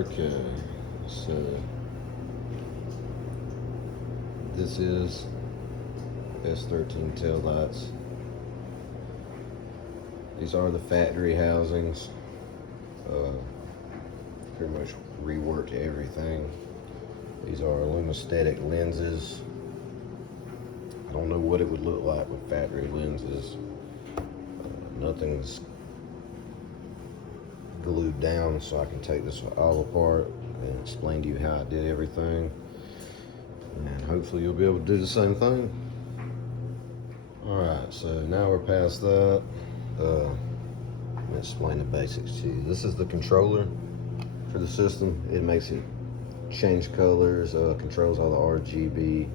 Okay, so this is S13 tail lights. These are the factory housings. Pretty much reworked everything. These are alumistatic lenses. I don't know what it would look like with factory lenses. Nothing's glued down, so I can take this all apart and explain to you how I did everything, and hopefully you'll be able to do the same thing. All right, so now we're past that. Let me explain the basics to you. This is the controller for the system. It makes it change colors, controls all the RGB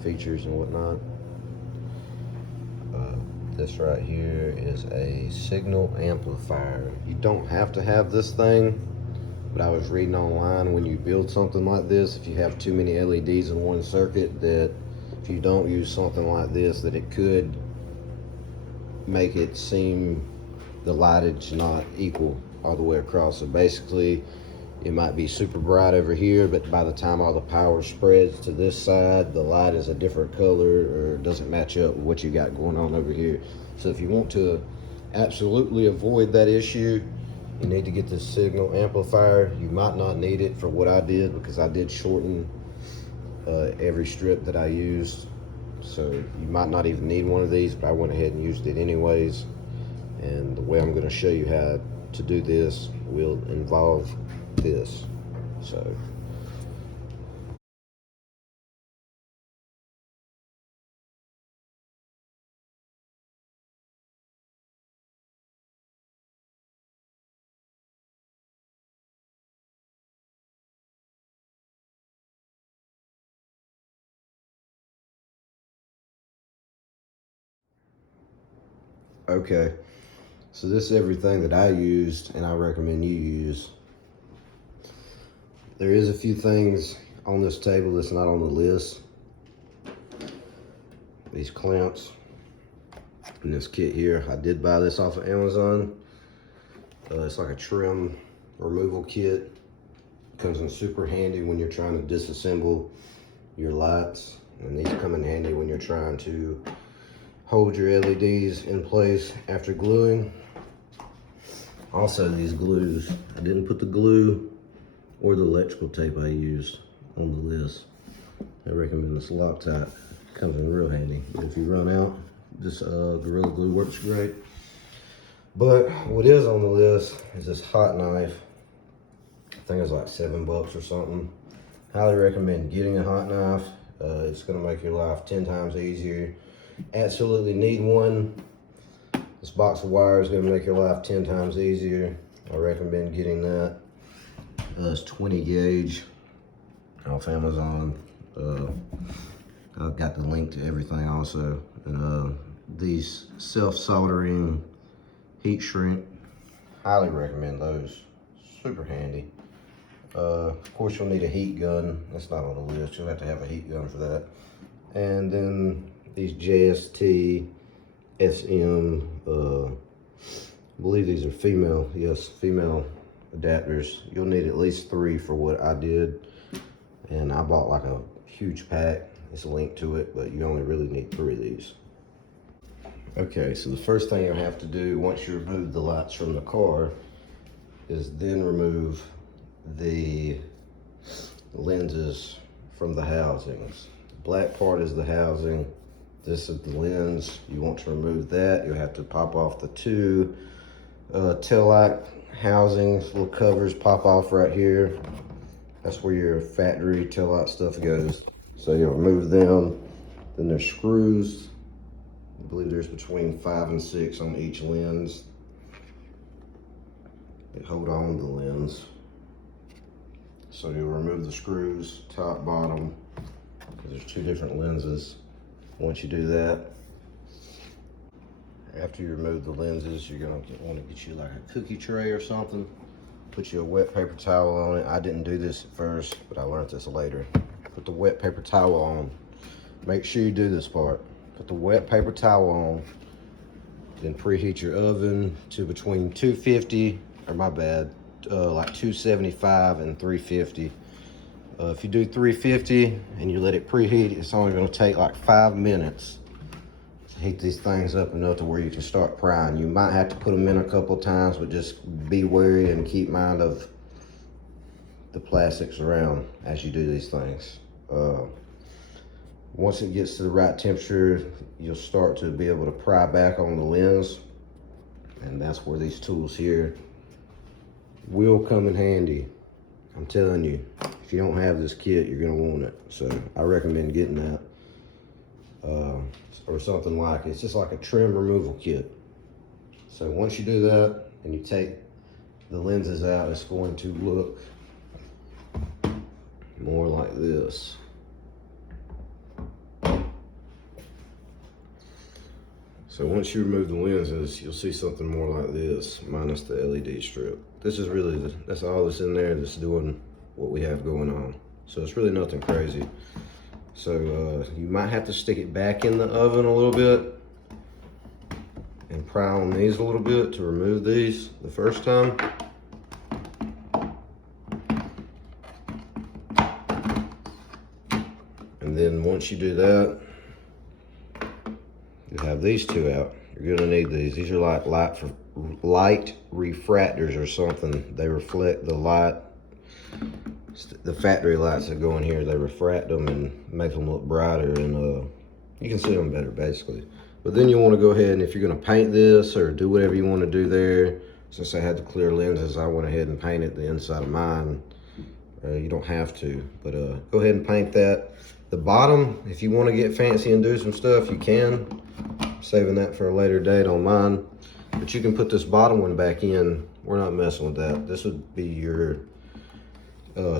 features and whatnot. This right here is a signal amplifier. You don't have to have this thing, but I was reading online, when you build something like this, if you have too many LEDs in one circuit, that if you don't use something like this, that it could make it seem the lightage not equal all the way across. So basically, it might be super bright over here, but by the time all the power spreads to this side, the light is a different color or doesn't match up with what you got going on over here. So if you want to absolutely avoid that issue, you need to get this signal amplifier. You might not need it for what I did, because I did shorten every strip that I used. So you might not even need one of these, but I went ahead and used it anyways. And the way I'm going to show you how to do this will involve this. So okay, so this is everything that I used and I recommend you use. There is a few things on this table that's not on the list. These clamps and this kit here, I did buy this off of Amazon. It's like a trim removal kit. Comes in super handy when you're trying to disassemble your lights, and these come in handy when you're trying to hold your LEDs in place after gluing. Also, these glues, I didn't put the glue or the electrical tape I used on the list. I recommend this Loctite. Comes in real handy. If you run out, this Gorilla Glue works great. But what is on the list is this hot knife. I think it's like $7 or something. Highly recommend getting a hot knife. It's gonna make your life 10 times easier. Absolutely need one. This box of wire is gonna make your life 10 times easier. I recommend getting that. It's 20 gauge off Amazon. I've got the link to everything also. These self-soldering heat shrink, highly recommend those. Super handy. Of course, you'll need a heat gun. That's not on the list. You'll have to have a heat gun for that. And then these JST SM, I believe these are female, yes, female adapters. You'll need at least 3 for what I did. And I bought like a huge pack. It's a link to it, but you only really need 3 of these. Okay, so the first thing you'll have to do once you remove the lights from the car is then remove the lenses from the housings. The black part is the housing. This is the lens. You want to remove that. You'll have to pop off the 2 tail light housings, little covers pop off right here. That's where your factory tail light stuff goes. So you'll remove them. Then there's screws. I believe there's between 5 and 6 on each lens. They hold on the lens. So you'll remove the screws, top, bottom, because there's 2 different lenses. Once you do that, after you remove the lenses, you're gonna want to get you like a cookie tray or something. Put you a wet paper towel on it. I didn't do this at first, but I learned this later. Put the wet paper towel on. Make sure you do this part. Put the wet paper towel on, then preheat your oven to between 250, or my bad, like 275 and 350. If you do 350 and you let it preheat, it's only going to take like 5 minutes to heat these things up enough to where you can start prying. You might have to put them in a couple of times, but just be wary and keep mind of the plastics around as you do these things. Once it gets to the right temperature, you'll start to be able to pry back on the lens, and that's where these tools here will come in handy. I'm telling you, if you don't have this kit, you're gonna want it. So I recommend getting that, or something like it. It's just like a trim removal kit. So once you do that and you take the lenses out, it's going to look more like this. So once you remove the lenses, you'll see something more like this, minus the LED strip. This is really, that's all that's in there that's doing what we have going on. So it's really nothing crazy. So you might have to stick it back in the oven a little bit and pry on these a little bit to remove these the first time. And then once you do that, you have these two out. You're gonna need these. These are like light refractors or something. They reflect the light. The factory lights that go in here, they refract them and make them look brighter, and you can see them better basically. But then you want to go ahead and, if you're gonna paint this or do whatever you want to do there, since I had the clear lenses, I went ahead and painted the inside of mine. You don't have to, but go ahead and paint that. The bottom, if you want to get fancy and do some stuff, you can. I'm saving that for a later date on mine. But you can put this bottom one back in. We're not messing with that. This would be your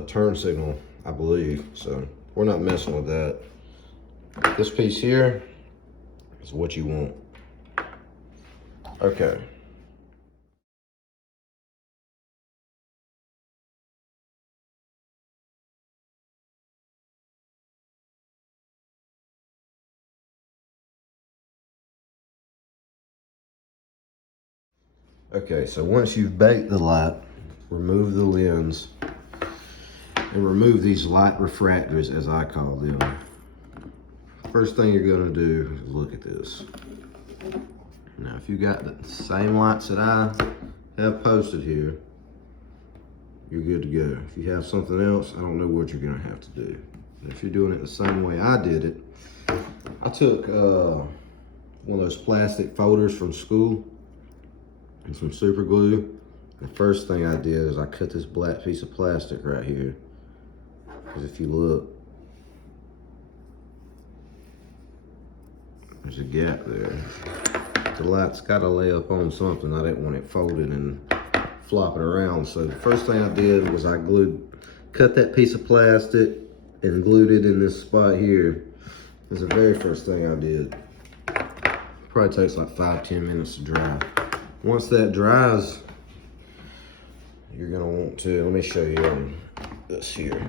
turn signal, I believe. So we're not messing with that. This piece here is what you want. Okay. Okay, so once you've baked the light, remove the lens and remove these light refractors, as I call them. First thing you're gonna do is look at this. Now, if you got the same lights that I have posted here, you're good to go. If you have something else, I don't know what you're gonna have to do. And if you're doing it the same way I did it, I took one of those plastic folders from school and some super glue. The first thing I did is I cut this black piece of plastic right here. Because if you look, there's a gap there. The light's gotta lay up on something. I didn't want it folded and flopping around. So the first thing I did was I cut that piece of plastic and glued it in this spot here. That's the very first thing I did. Probably takes like 5-10 minutes to dry. Once that dries, you're gonna want to, let me show you this here.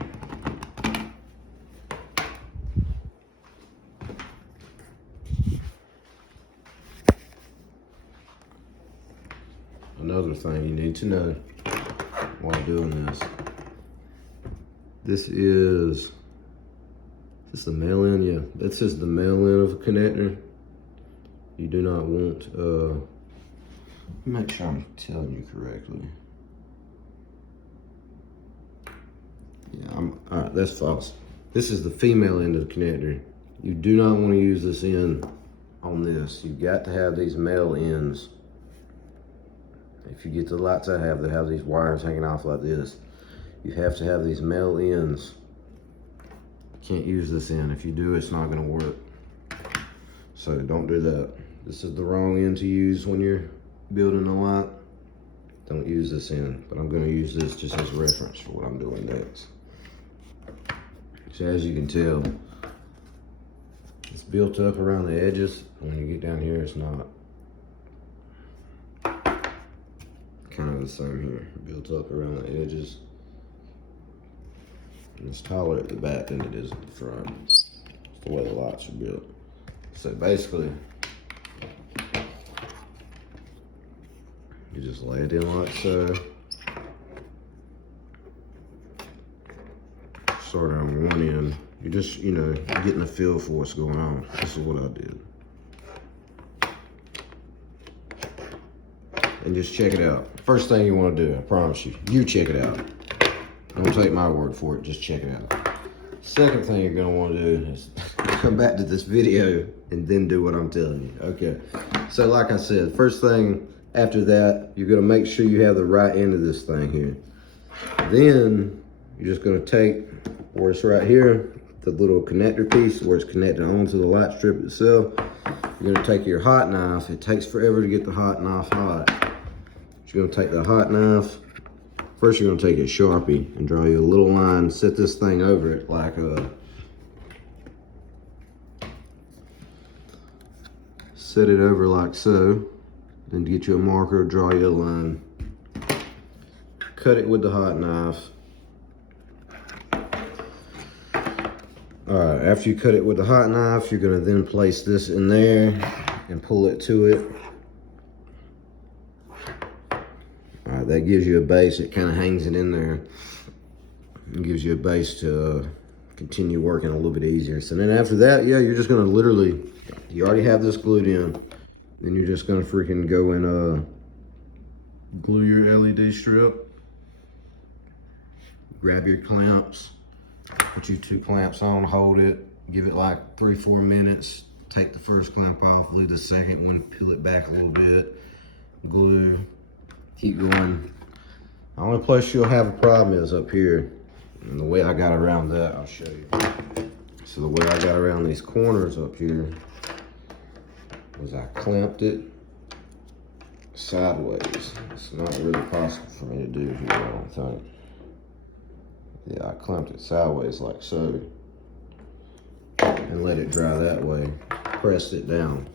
Another thing you need to know while doing this. This is the male end, yeah. This is the male end of a connector. You do not want, make sure I'm telling you correctly. Yeah, all right, that's false. This is the female end of the connector. You do not want to use this end on this. You've got to have these male ends. If you get the lights I have that have these wires hanging off like this, you have to have these male ends. You can't use this end. If you do, it's not gonna work. So don't do that. This is the wrong end to use when you're building a light. Don't use this end, but I'm gonna use this just as reference for what I'm doing next. So as you can tell, it's built up around the edges. When you get down here, it's not. Kind of the same here, built up around the edges. And it's taller at the back than it is at the front. It's the way the lights are built. So basically, you just lay it in like so. just, you know, getting a feel for what's going on. This is what I did. And just check it out. First thing you want to do, I promise you, you check it out. Don't take my word for it, just check it out. Second thing you're gonna want to do is come back to this video and then do what I'm telling you. Okay, so like I said, first thing after that, you're gonna make sure you have the right end of this thing here. Then you're just gonna take where it's right here, the little connector piece where it's connected onto the light strip itself. You're gonna take your hot knife. It takes forever to get the hot knife hot. You're gonna take the hot knife. First, you're gonna take a Sharpie and draw you a little line, set this thing over it like a, set it over like so. Then get you a marker, draw you a line. Cut it with the hot knife. All right, after you cut it with the hot knife, you're gonna then place this in there and pull it to it. All right, that gives you a base. It kind of hangs it in there. It gives you a base to continue working a little bit easier. So then after that, yeah, you're just gonna literally, you already have this glued in. Then you're just gonna freaking go and glue your LED strip. Grab your clamps. Put your 2 clamps on, hold it, give it like 3-4 minutes. Take the first clamp off, glue the second one, peel it back a little bit, glue, keep going. The only place you'll have a problem is up here. And the way I got around that, I'll show you. So the way I got around these corners up here was I clamped it sideways. It's not really possible for me to do here, I don't think. Yeah, I clamped it sideways like so and let it dry that way. Pressed it down.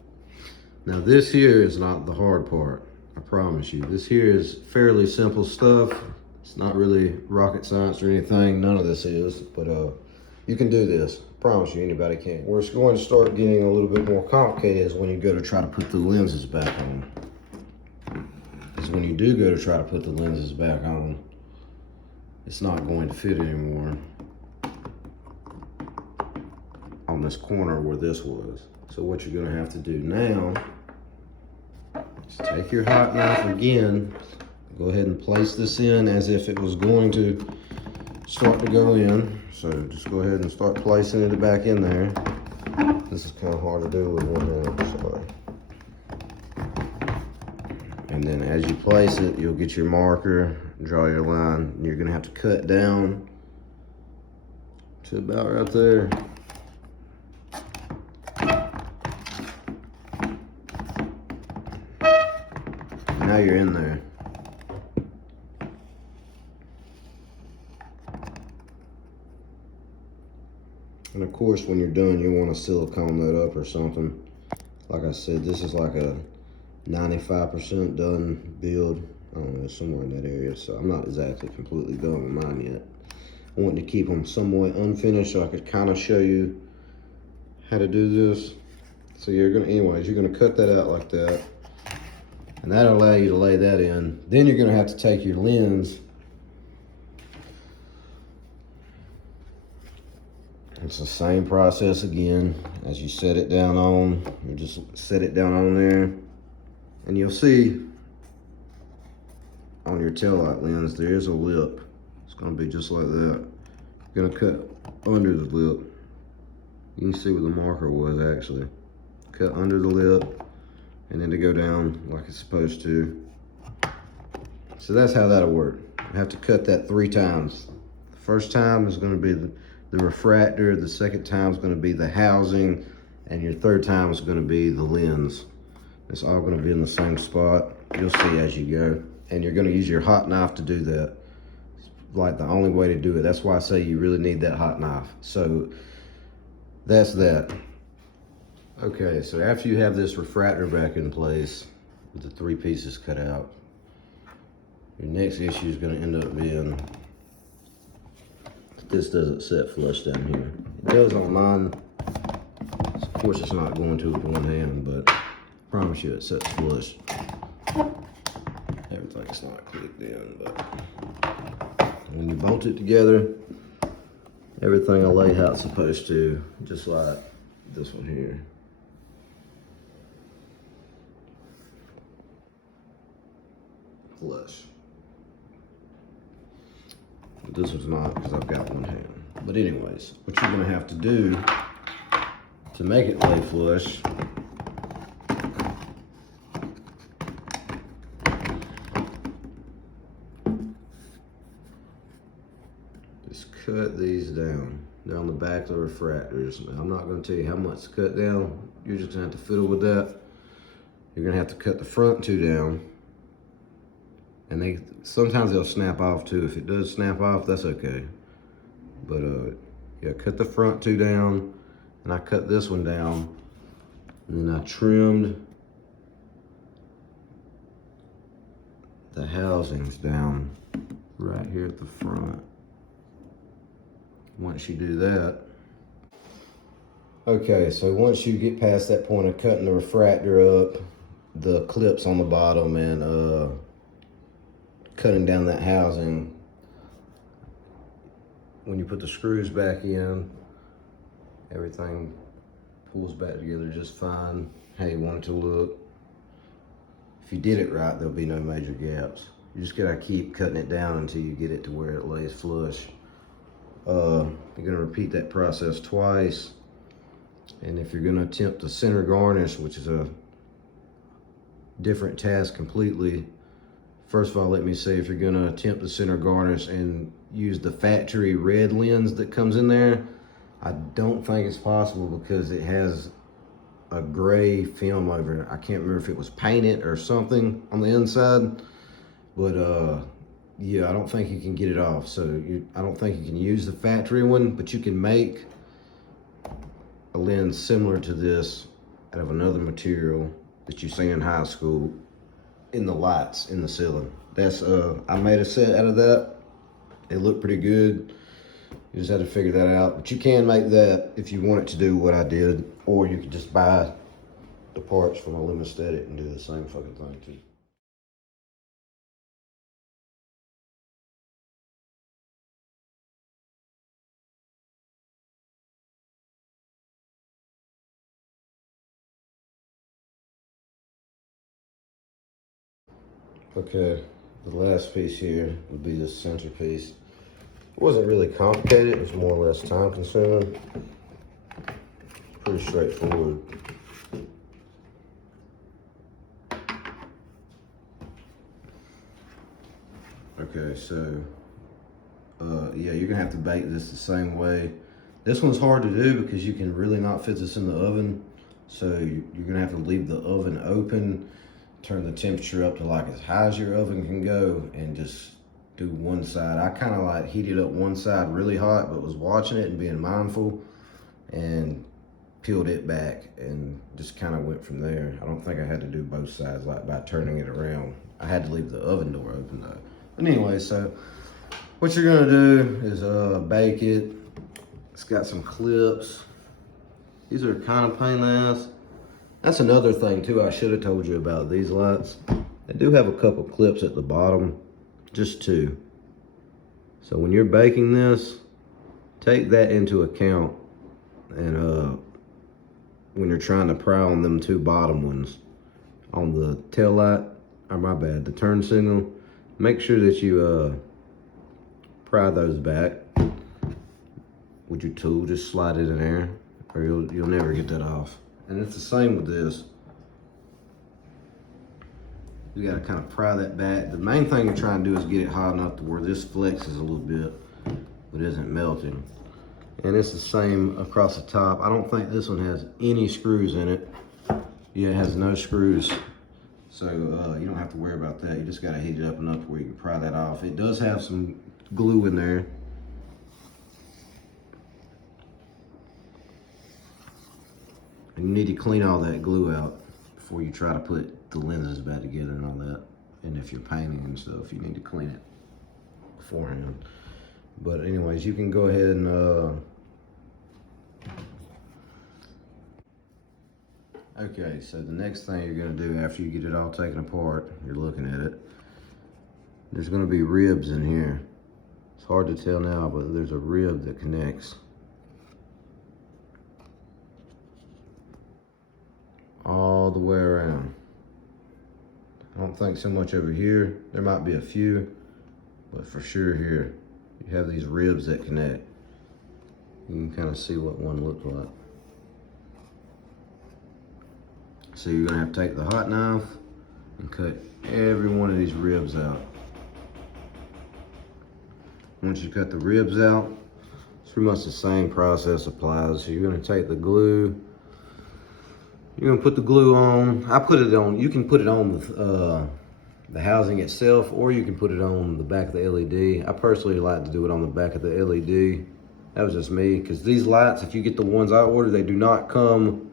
Now this here is not the hard part, I promise you. This here is fairly simple stuff. It's not really rocket science or anything, none of this is, but you can do this. I promise you, anybody can. Where it's going to start getting a little bit more complicated is when you go to try to put the lenses back on. Because when you do go to try to put the lenses back on, it's not going to fit anymore on this corner where this was. So what you're gonna have to do now is take your hot knife again, go ahead and place this in as if it was going to start to go in. So just go ahead and start placing it back in there. This is kind of hard to do with one hand, sorry. And then as you place it, you'll get your marker, draw your line. You're gonna have to cut down to about right there. Now you're in there. And of course, when you're done, you want to silicone that up or something. Like I said, this is like a 95% done build. I don't know, somewhere in that area. So I'm not exactly completely done with mine yet. I want to keep them somewhat unfinished so I could kind of show you how to do this. So you're gonna cut that out like that. And that'll allow you to lay that in. Then you're gonna have to take your lens. It's the same process again. As you set it down on, you just set it down on there. And you'll see on your taillight lens, there is a lip. It's gonna be just like that. You're gonna cut under the lip. You can see where the marker was actually. Cut under the lip, and then to go down like it's supposed to. So that's how that'll work. You have to cut that 3 times. The first time is gonna be the refractor, the second time is gonna be the housing, and your third time is gonna be the lens. It's all gonna be in the same spot. You'll see as you go. And you're gonna use your hot knife to do that. It's like the only way to do it. That's why I say you really need that hot knife. So that's that. Okay, so after you have this refractor back in place with the 3 pieces cut out, your next issue is gonna end up being this doesn't set flush down here. It does on mine. Of course, it's not going to with one hand, but I promise you it sets flush. Everything's not clicked in, but when you bolt it together, everything I lay how it's supposed to, just like this one here. Flush. This one's not because I've got one hand. But anyways, what you're gonna have to do to make it lay flush is cut these down the back of the refractors. Now, I'm not gonna tell you how much to cut down. You're just gonna have to fiddle with that. You're gonna have to cut the front two down. And sometimes they'll snap off too. If it does snap off, that's okay. But yeah, cut the front two down, and I cut this one down, and then I trimmed the housings down right here at the front. Once you do that, okay, so once you get past that point of cutting the refractor up, the clips on the bottom, and cutting down that housing, when you put the screws back in, everything pulls back together just fine. How you want it to look. If you did it right, there'll be no major gaps. You just gotta keep cutting it down until you get it to where it lays flush. You're gonna repeat that process twice. And if you're gonna attempt the center garnish, which is a different task completely, first of all, let me say, if you're gonna attempt the center garnish and use the factory red lens that comes in there, I don't think it's possible because it has a gray film over it. I can't remember if it was painted or something on the inside, but yeah, I don't think you can get it off. So I don't think you can use the factory one, but you can make a lens similar to this out of another material that you see in high school in the lights in the ceiling. That's I made a set out of that. It looked pretty good. You just had to figure that out. But you can make that if you want it to do what I did, or you could just buy the parts from a Aesthetic and do the same fucking thing too. Okay, the last piece here would be this centerpiece. It wasn't really complicated, it was more or less time consuming. Pretty straightforward. Okay, so yeah, you're gonna have to bake this the same way. This one's hard to do because you can really not fit this in the oven. So you're gonna have to leave the oven open, turn the temperature up to like as high as your oven can go, and just do one side. I kind of like heated up one side really hot, but was watching it and being mindful, and peeled it back and just kind of went from there. I don't think I had to do both sides like by turning it around. I had to leave the oven door open though. But anyway, so what you're gonna do is bake it. It's got some clips. These are kind of pain in the ass. That's another thing too I should have told you about these lights. They do have a couple clips at the bottom, just two. So when you're baking this, take that into account, and when you're trying to pry on them two bottom ones on the tail light, or my bad, the turn signal, make sure that you pry those back with your tool. Just slide it in there, or you'll never get that off. And it's the same with this. You gotta kind of pry that back. The main thing you're trying to do is get it hot enough to where this flexes a little bit, but isn't melting. And it's the same across the top. I don't think this one has any screws in it. Yeah, it has no screws. So you don't have to worry about that. You just gotta heat it up enough where you can pry that off. It does have some glue in there. And you need to clean all that glue out before you try to put the lenses back together and all that. And if you're painting and stuff, you need to clean it beforehand. But anyways, you can go ahead and okay, so the next thing you're gonna do after you get it all taken apart, you're looking at it, there's gonna be ribs in here. It's hard to tell now, but there's a rib that connects all the way around. I don't think so much over here. There might be a few, but for sure here, you have these ribs that connect. You can kind of see what one looks like. So you're gonna have to take the hot knife and cut every one of these ribs out. Once you cut the ribs out, it's pretty much the same process applies. So you're gonna take the glue, you're gonna put the glue on. I put it on, you can put it on the housing itself, or you can put it on the back of the LED. I personally like to do it on the back of the LED. That was just me, because these lights, if you get the ones I ordered, they do not come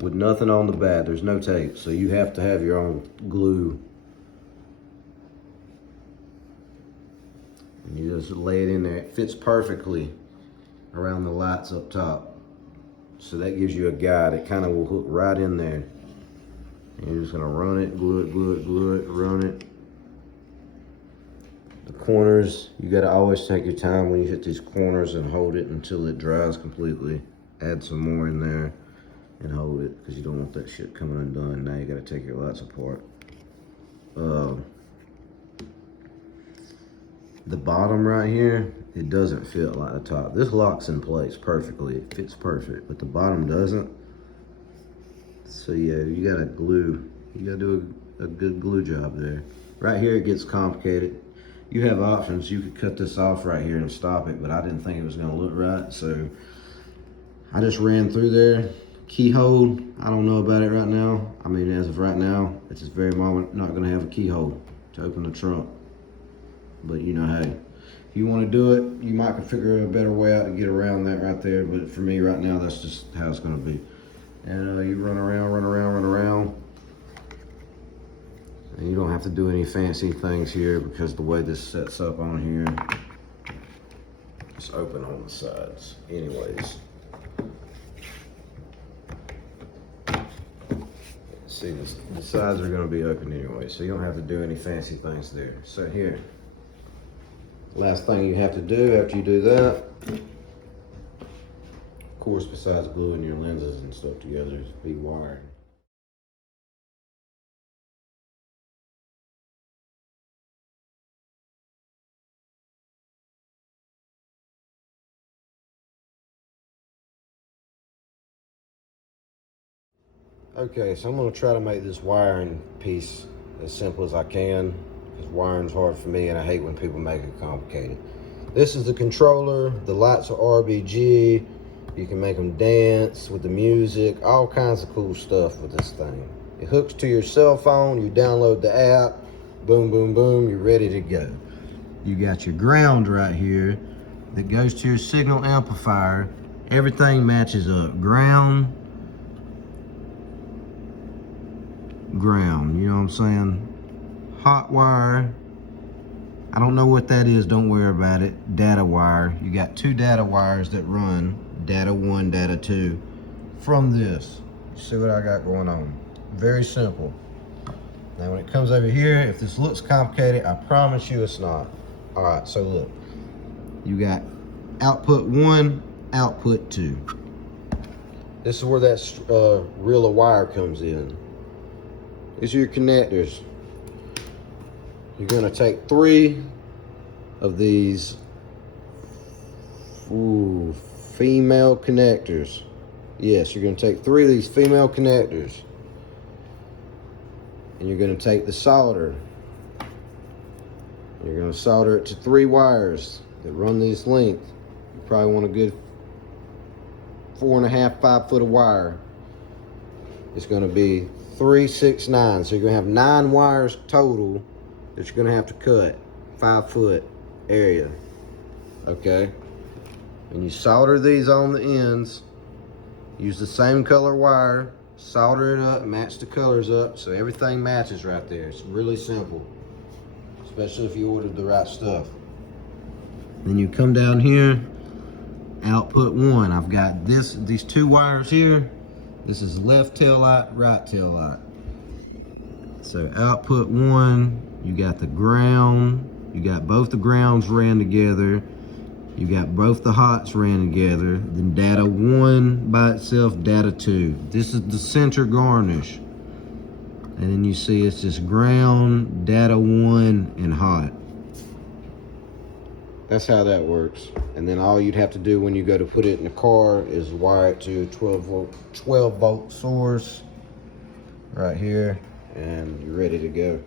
with nothing on the back. There's no tape, so you have to have your own glue. And you just lay it in there. It fits perfectly around the lights up top. So that gives you a guide. It kind of will hook right in there. And you're just gonna run it, glue it, glue it, glue it, run it. The corners, you gotta always take your time when you hit these corners and hold it until it dries completely. Add some more in there and hold it, because you don't want that shit coming undone. Now you gotta take your lights apart. The bottom right here, it doesn't fit like the top. This locks in place perfectly. It fits perfect, but the bottom doesn't. So yeah, you gotta glue. You gotta do a good glue job there. Right here, it gets complicated. You have options. You could cut this off right here and stop it, but I didn't think it was gonna look right, so I just ran through there. Keyhole, I don't know about it right now. I mean, as of right now, at this very moment, not gonna have a keyhole to open the trunk. But you know, hey, if you wanna do it, you might could figure a better way out to get around that right there, but for me right now, that's just how it's gonna be. And you run around, run around, run around. And you don't have to do any fancy things here, because the way this sets up on here, it's open on the sides. Anyways. See, the sides are gonna be open anyway, so you don't have to do any fancy things there. So here, last thing you have to do after you do that, of course, besides gluing your lenses and stuff together, is be wired. Okay, so I'm gonna try to make this wiring piece as simple as I can, because wiring's hard for me and I hate when people make it complicated. This is the controller. The lights are RBG. You can make them dance with the music, all kinds of cool stuff with this thing. It hooks to your cell phone, you download the app, boom, boom, boom, you're ready to go. You got your ground right here that goes to your signal amplifier. Everything matches up. Ground, you know what I'm saying? Hot wire, I don't know what that is, don't worry about it. Data wire, you got two data wires that run, data 1, data 2, from this. See what I got going on? Very simple. Now when it comes over here, if this looks complicated, I promise you it's not. All right, so look, you got output 1, output 2. This is where that reel of wire comes in. These are your connectors. You're gonna take 3 of these female connectors. Yes, you're gonna take 3 of these female connectors. And you're gonna take the solder. You're gonna solder it to 3 wires that run this length. You probably want a good 4.5, 5 foot of wire. It's gonna be 3, 6, 9. So you're gonna have 9 wires total that you're gonna have to cut, 5 foot area, okay? And you solder these on the ends. Use the same color wire, solder it up, match the colors up, so everything matches right there. It's really simple, especially if you ordered the right stuff. Then you come down here, output 1. I've got these 2 wires here. This is left tail light, right tail light. So output 1, you got the ground, You got both the grounds ran together. You got both the hots ran together. Then data 1 by itself, data 2. This is the center garnish. And then you see it's just ground, data 1, and hot. That's how that works. And then all you'd have to do when you go to put it in the car is wire it to a 12 volt source right here, and you're ready to go.